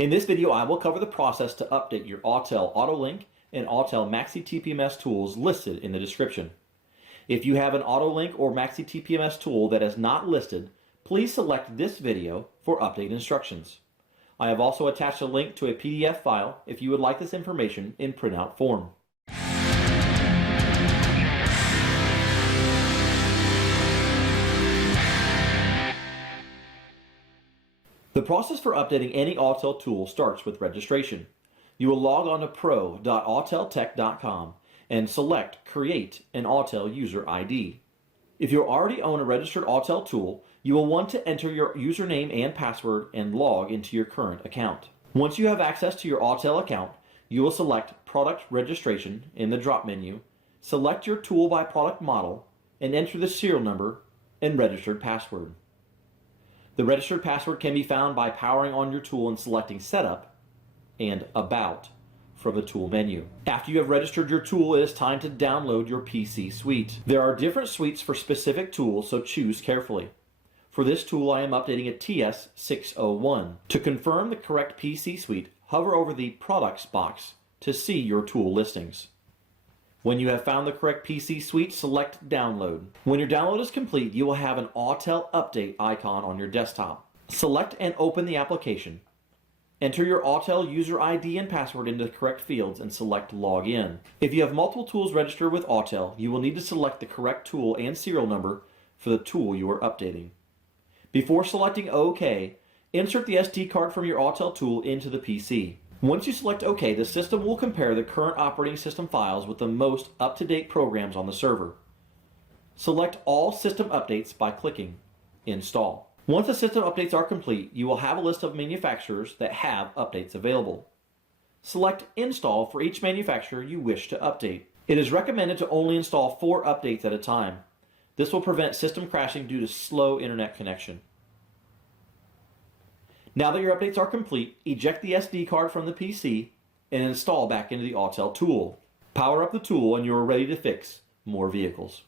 In this video, I will cover the process to update your Autel Autolink and Autel MaxiTPMS tools listed in the description. If you have an Autolink or MaxiTPMS tool that is not listed, please select this video for update instructions. I have also attached a link to a PDF file if you would like this information in printout form. The process for updating any Autel tool starts with registration. You will log on to pro.auteltech.com and select Create an Autel User ID. If you already own a registered Autel tool, you will want to enter your username and password and log into your current account. Once you have access to your Autel account, you will select Product Registration in the drop menu, select your tool by product model, and enter the serial number and registered password. The registered password can be found by powering on your tool and selecting Setup and About from the tool menu. After you have registered your tool, it is time to download your PC suite. There are different suites for specific tools, so choose carefully. For this tool, I am updating a TS601. To confirm the correct PC suite, hover over the Products box to see your tool listings. When you have found the correct PC suite, select Download. When your download is complete, you will have an Autel Update icon on your desktop. Select and open the application. Enter your Autel user ID and password into the correct fields and select Login. If you have multiple tools registered with Autel, you will need to select the correct tool and serial number for the tool you are updating. Before selecting OK, insert the SD card from your Autel tool into the PC. Once you select OK, the system will compare the current operating system files with the most up-to-date programs on the server. Select all system updates by clicking Install. Once the system updates are complete, you will have a list of manufacturers that have updates available. Select Install for each manufacturer you wish to update. It is recommended to only install 4 updates at a time. This will prevent system crashing due to slow internet connection. Now that your updates are complete, eject the SD card from the PC and install back into the Autel tool. Power up the tool and you are ready to fix more vehicles.